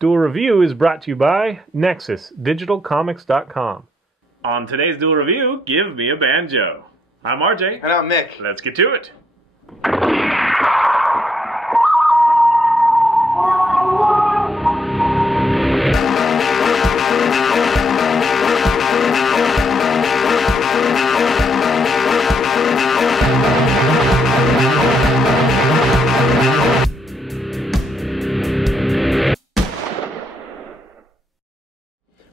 Duel Review is brought to you by NexusDigitalComics.com. On today's Duel Review, Give Me a Banjo. I'm RJ. And I'm Mick. Let's get to it.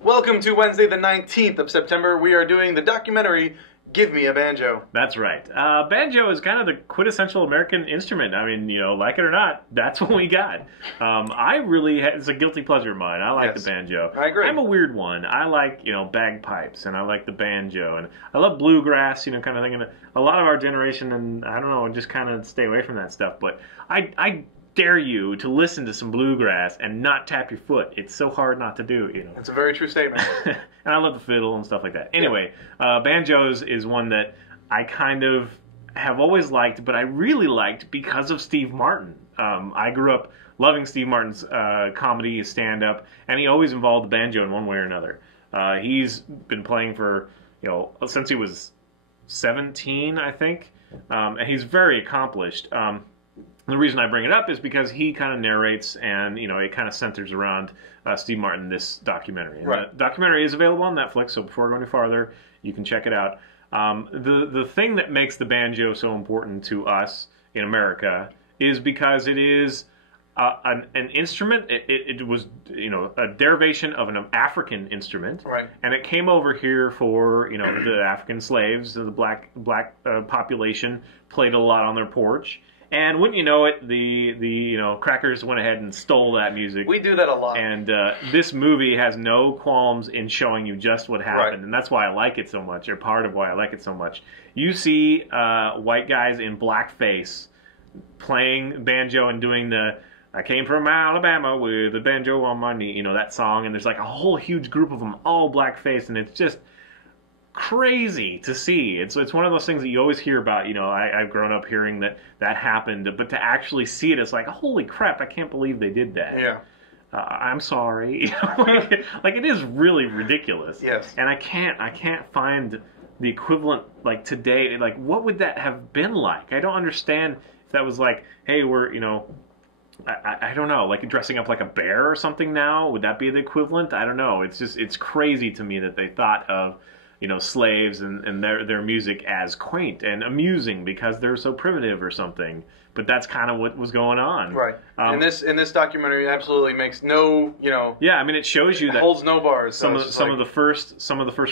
Welcome to Wednesday the 19th of September. We are doing the documentary, Give Me a Banjo. That's right. Banjo is kind of the quintessential American instrument. I mean, you know, like it or not, that's what we got. It's a guilty pleasure of mine. I like the banjo. I agree. I'm a weird one. I like, you know, bagpipes, and I like the banjo, and I love bluegrass, you know, kind of thing. And a lot of our generation, and I don't know, just kind of stay away from that stuff. But I dare you to listen to some bluegrass and not tap your foot. It's so hard not to do, you know. That's a very true statement. And I love the fiddle and stuff like that. Anyway, banjos is one that I kind of have always liked, but I really liked because of Steve Martin. I grew up loving Steve Martin's comedy, his stand-up, and he always involved the banjo in one way or another. He's been playing for, you know, since he was 17, I think, and he's very accomplished. The reason I bring it up is because he kind of narrates, and you know, it kind of centers around Steve Martin, this documentary. And right. The documentary is available on Netflix, so before going any farther, you can check it out. The thing that makes the banjo so important to us in America is because it is an instrument. It was, you know, a derivation of an African instrument, right? And it came over here for, you know, the African slaves, the black population played a lot on their porch. And wouldn't you know it, the you know, crackers went ahead and stole that music. We do that a lot. And this movie has no qualms in showing you just what happened, right. And that's why I like it so much, or part of why I like it so much. You see white guys in blackface playing banjo and doing the "I came from Alabama with a banjo on my knee," you know, that song, and there's like a whole huge group of them all blackface, and it's just crazy to see. It's one of those things that you always hear about. You know, I've grown up hearing that happened, but to actually see it, it's like, holy crap! I can't believe they did that. Yeah. I'm sorry. like it is really ridiculous. Yes. And I can't find the equivalent like today. Like, what would that have been like? I don't understand if that was like, hey, we're, you know, I don't know, like dressing up like a bear or something now. Would that be the equivalent? I don't know. It's crazy to me that they thought of, you know, slaves and their music as quaint and amusing because they're so primitive or something. But that's kind of what was going on. Right. In this documentary absolutely makes no, you know. Yeah, I mean, it shows you that holds no bars. Some of the first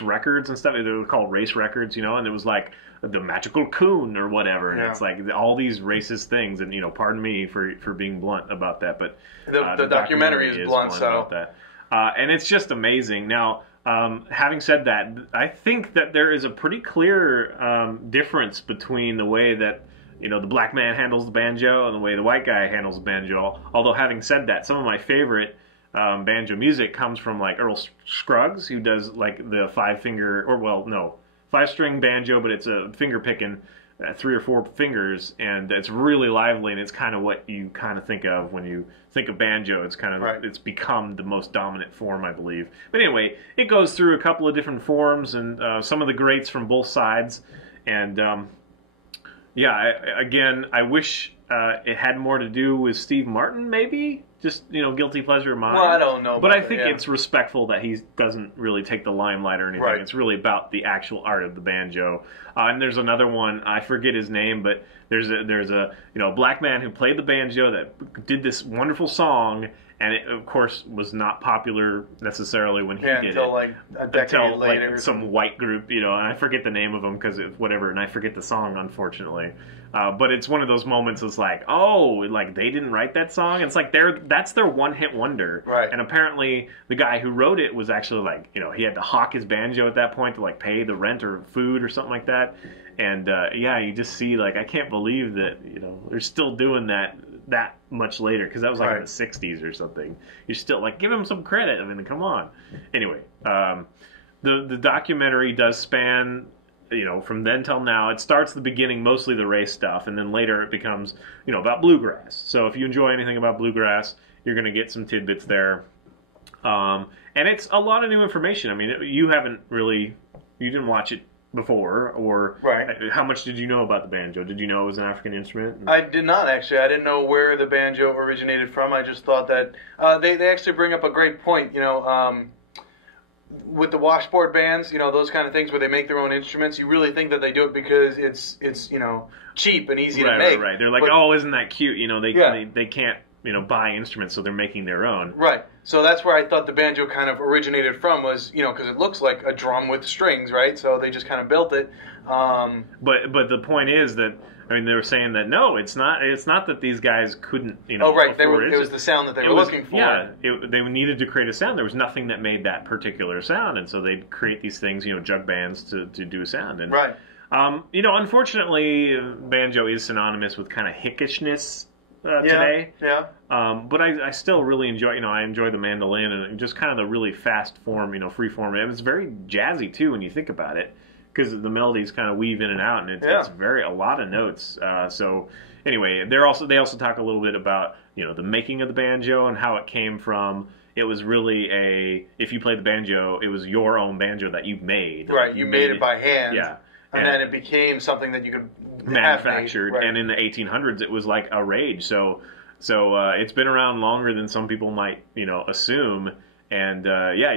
records and stuff, they were called race records, you know, and it was like the magical coon or whatever, and it's like all these racist things, and you know, pardon me for being blunt about that, but the documentary is blunt, so about that. And it's just amazing. Now, having said that, I think that there is a pretty clear difference between the way that, you know, the black man handles the banjo and the way the white guy handles the banjo. Although, having said that, some of my favorite banjo music comes from like Earl Scruggs, who does like the five-string banjo, but it's a finger picking, 3 or 4 fingers, and it's really lively, and it's kind of what you kind of think of when you think of banjo. It's kind of It's become the most dominant form, I believe. But anyway, it goes through a couple of different forms, and some of the greats from both sides. And again, I wish it had more to do with Steve Martin, maybe. Just, you know, guilty pleasure of mine. Well, I don't know. But I think it's respectful that he doesn't really take the limelight or anything. Right. It's really about the actual art of the banjo. And there's another one, I forget his name, but there's a you know, black man who played the banjo that did this wonderful song, and it, of course, was not popular necessarily when he did until it. like a decade later. Like some white group, you know, and I forget the name of them because whatever, and I forget the song, unfortunately. But it's one of those moments. It's like, oh, like they didn't write that song. It's like that's their one-hit wonder. Right. And apparently, the guy who wrote it was actually like, you know, he had to hawk his banjo at that point to like pay the rent or food or something like that. And you just see, like, I can't believe that, you know, they're still doing that much later, because that was like in the 60s or something. You're still like, give him some credit. I mean, come on. Anyway, the documentary does span, you know, from then till now. It starts at the beginning, mostly the race stuff, and then later it becomes, you know, about bluegrass. So if you enjoy anything about bluegrass, you're going to get some tidbits there. And it's a lot of new information. I mean, you didn't watch it before, or right. How much did you know about the banjo? Did you know it was an African instrument? I did not, actually. I didn't know where the banjo originated from. I just thought that they actually bring up a great point, with the washboard bands, those kind of things where they make their own instruments. You really think that they do it because it's cheap and easy to make. Right. They're like, oh, isn't that cute? They can't buy instruments, so they're making their own. Right. So that's where I thought the banjo kind of originated from, was, because it looks like a drum with strings, right? So they just kind of built it. But the point is that, I mean, they were saying that, no, it's not that these guys couldn't, Oh, right. afford it was the sound that they were looking for. Yeah. They needed to create a sound. There was nothing that made that particular sound, and so they'd create these things, jug bands to do a sound. And, right. Unfortunately, banjo is synonymous with kind of hickishness today. Yeah. But I still really enjoy, I enjoy the mandolin and just kind of the really fast form, free form. And it's very jazzy too when you think about it, because the melodies kind of weave in and out, and it's a lot of notes. So anyway, they also talk a little bit about the making of the banjo and how it came from. It was really if you play the banjo, it was your own banjo that you made. Right, you made it by hand. Yeah. And then it became something that you could manufactured, right. And in the 1800s it was like a rage. So it's been around longer than some people might assume. And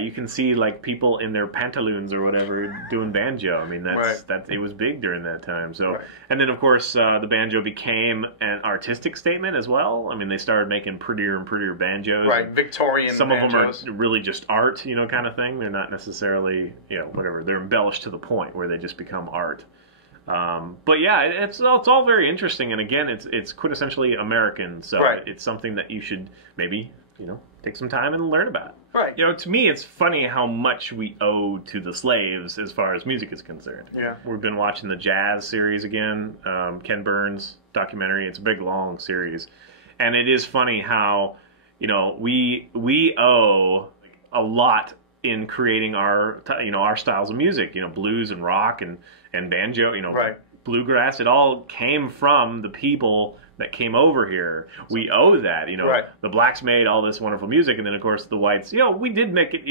you can see like people in their pantaloons or whatever doing banjo. I mean, it was big during that time. So right. And then of course the banjo became an artistic statement as well. I mean, they started making prettier and prettier banjos. Right, Victorian. Some banjos. of them are really just art, kind of thing. They're not necessarily whatever. They're embellished to the point where they just become art. But yeah, it's all very interesting. And again, it's quintessentially American. So right. It's something that you should maybe take some time and learn about. Right. To me, it's funny how much we owe to the slaves as far as music is concerned. Yeah. We've been watching the Jazz series again, Ken Burns documentary. It's a big, long series. And it is funny how, we owe a lot in creating our styles of music, blues and rock and banjo, right. bluegrass. It all came from the people that came over here. We owe that, right. The blacks made all this wonderful music, and then of course the whites, we did make it,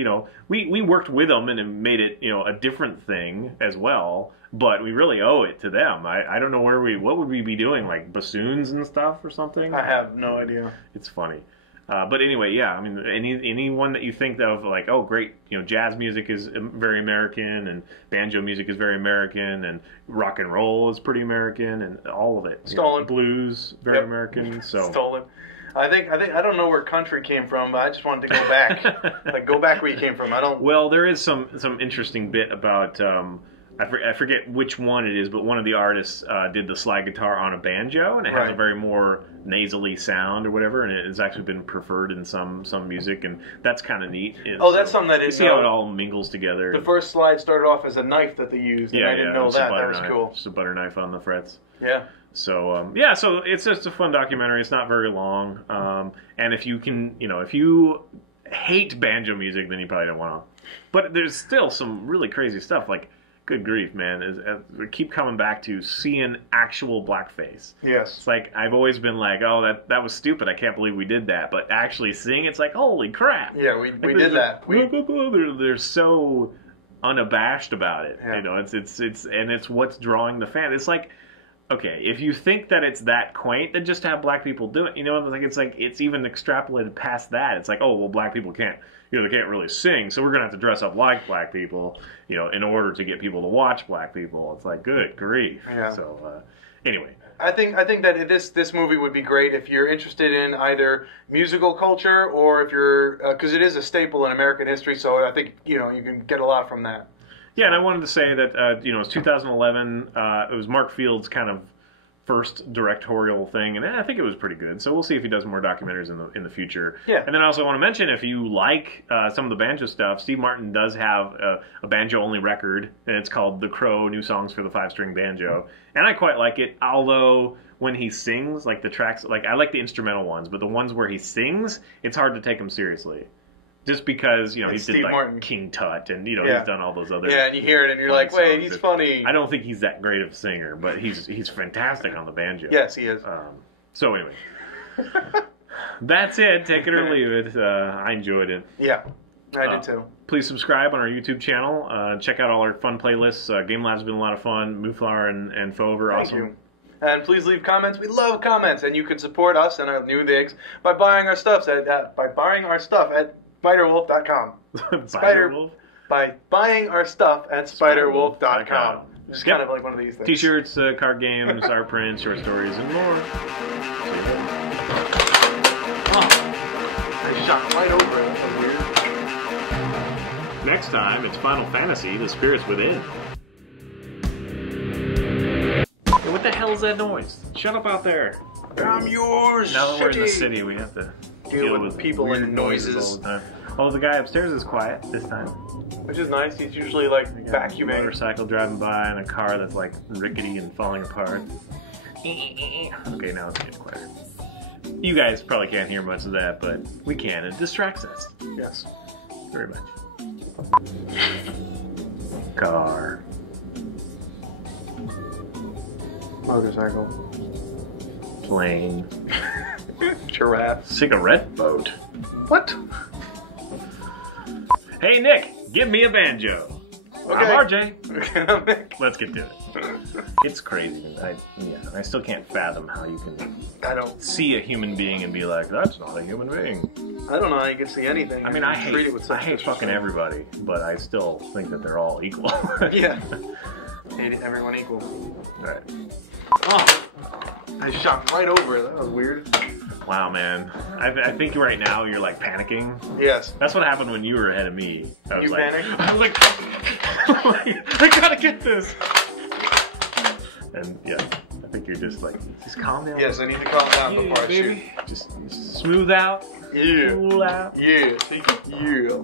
we worked with them and made it, a different thing as well, but we really owe it to them. I don't know what would we be doing, like bassoons and stuff or something? I have no idea. It's funny. But anyway, yeah, I mean, anyone that you think of, like, oh, great, jazz music is very American, and banjo music is very American, and rock and roll is pretty American, and all of it. Stolen. Blues, very American. So stolen. I think I don't know where country came from, but I just wanted to go back. Like, go back where you came from. I don't. Well, there is some interesting bit about. I forget which one it is, but one of the artists did the slide guitar on a banjo, and it has a very more nasally sound or whatever, and it has actually been preferred in some music, and that's kind of neat. That's something that is. You see how it all mingles together. The first slide started off as a knife that they used, and I didn't know that. That was cool. Just a butter knife on the frets. Yeah. So so it's just a fun documentary. It's not very long, and if you can, if you hate banjo music, then you probably don't want to. But there's still some really crazy stuff, like. Good grief, man. We keep coming back to seeing actual blackface. Yes. It's like, I've always been like, oh, that was stupid. I can't believe we did that. But actually seeing it's like, holy crap. Yeah, we did that. They're so unabashed about it. Yeah. It's what's drawing the fan. It's like, okay, if you think that it's that quaint, then just have black people do it. It's even extrapolated past that. It's like, oh, well, black people can't. They can't really sing, so we're going to have to dress up like black people, in order to get people to watch black people. It's like, good grief. Yeah. So, anyway. I think that this movie would be great if you're interested in either musical culture or if you're, because it is a staple in American history, so I think, you can get a lot from that. Yeah, and I wanted to say that, it's 2011. It was Mark Field's kind of first directorial thing, and I think it was pretty good. So we'll see if he does more documentaries in the future. Yeah. And then I also want to mention, if you like some of the banjo stuff, Steve Martin does have a banjo-only record, and it's called The Crow: New Songs for the Five-String Banjo. And I quite like it, although when he sings, like the tracks, like I like the instrumental ones, but the ones where he sings, it's hard to take him seriously. Just because, he did like Martin. King Tut, and, he's done all those other... Yeah, and you hear it, and you're like, wait, he's funny. I don't think he's that great of a singer, but he's fantastic on the banjo. Yes, he is. So anyway. That's it. Take it or leave it. I enjoyed it. Yeah. I did too. Please subscribe on our YouTube channel. Check out all our fun playlists. Game Lab's been a lot of fun. Mooflar and Fover, awesome. Thank you. And please leave comments. We love comments, and you can support us and our new digs by buying our stuff at spiderwolf.com. Spiderwolf? By buying our stuff at spiderwolf.com. It's kind of like one of these things. T-shirts, card games, art prints, short stories, and more. I shot right over it. That's weird. Next time, it's Final Fantasy: The Spirits Within. Hey, what the hell is that noise? Shut up out there. I'm yours. Now that we're in the city, we have to deal with people and noises all the time. Oh, the guy upstairs is quiet this time. Which is nice. He's usually like vacuuming. A motorcycle driving by and a car that's like rickety and falling apart. Okay, now it's getting quieter. You guys probably can't hear much of that, but we can. It distracts us. Yes. Very much. Car. Motorcycle. Plane. Giraffe. Cigarette boat. What? Hey, Nick, give me a banjo. Okay. I'm RJ. Okay, I'm Nick. Let's get to it. It's crazy. I still can't fathom how you can see a human being and be like, that's not a human being. I don't know how you can see anything. I mean, I hate fucking everybody, but I still think that they're all equal. Yeah. Hate everyone equal. Right. Oh, I shot right over it. That was weird. Wow, man. I think right now you're like panicking. Yes. That's what happened when you were ahead of me. I was panicked? I was like, I gotta get this. And yeah, I think you're just like, just calm down. Yes, I need to calm down before I baby. shoot. Just smooth out. Yeah. Cool out. Yeah. Yeah.